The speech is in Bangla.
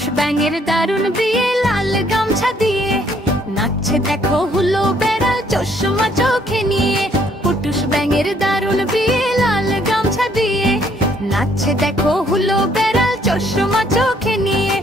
পুটুস ব্যাঙের দারুণ বিয়ে লাল গামছা দিয়ে নাচছে দেখো হুলো বেড়াল চশমা চোখে নিয়ে। পুটুস ব্যাঙের দারুণ বিয়ে লাল গামছা দিয়ে নাচছে দেখো হুলো বেড়াল চশমা চোখে নিয়ে।